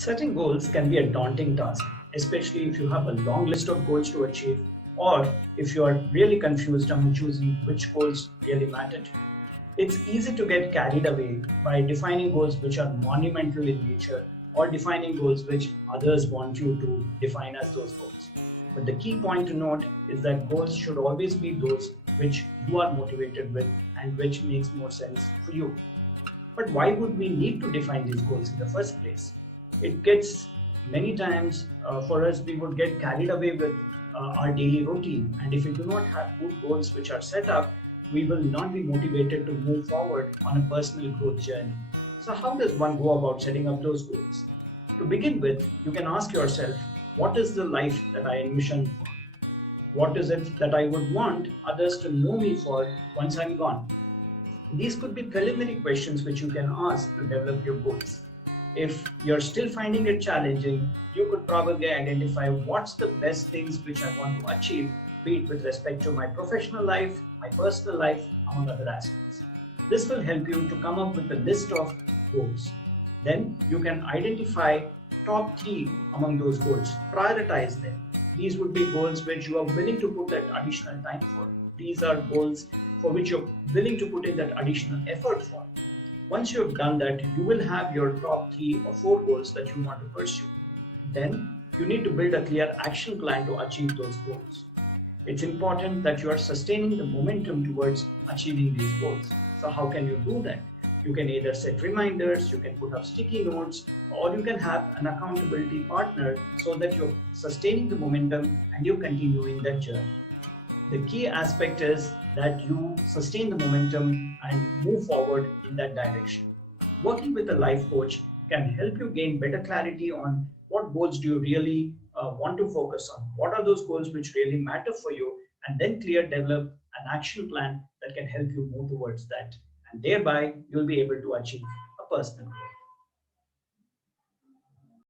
Setting goals can be a daunting task, especially if you have a long list of goals to achieve or if you are really confused on choosing which goals really matter to you. It's easy to get carried away by defining goals which are monumental in nature or defining goals which others want you to define as those goals. But the key point to note is that goals should always be those which you are motivated with and which makes more sense for you. But why would we need to define these goals in the first place? It gets many times for us, we would get carried away with our daily routine. And if we do not have good goals which are set up, we will not be motivated to move forward on a personal growth journey. So, how does one go about setting up those goals? To begin with, you can ask yourself, what is the life that I envision for? What is it that I would want others to know me for once I'm gone? These could be preliminary questions which you can ask to develop your goals. If you're still finding it challenging, you could probably identify what's the best things which I want to achieve, be it with respect to my professional life, my personal life, among other aspects. This will help you to come up with a list of goals. Then you can identify top three among those goals, prioritize them. These would be goals which you are willing to put that additional time for. These are goals for which you're willing to put in that additional effort for. Once you have done that, you will have your top three or four goals that you want to pursue. Then you need to build a clear action plan to achieve those goals. It's important that you are sustaining the momentum towards achieving these goals. So, how can you do that? You can either set reminders, you can put up sticky notes, or you can have an accountability partner so that you're sustaining the momentum and you're continuing that journey. The key aspect is that you sustain the momentum and move forward in that direction. Working with a life coach can help you gain better clarity on what goals do you really want to focus on, what are those goals which really matter for you, and then develop an action plan that can help you move towards that. And thereby, you'll be able to achieve a personal goal.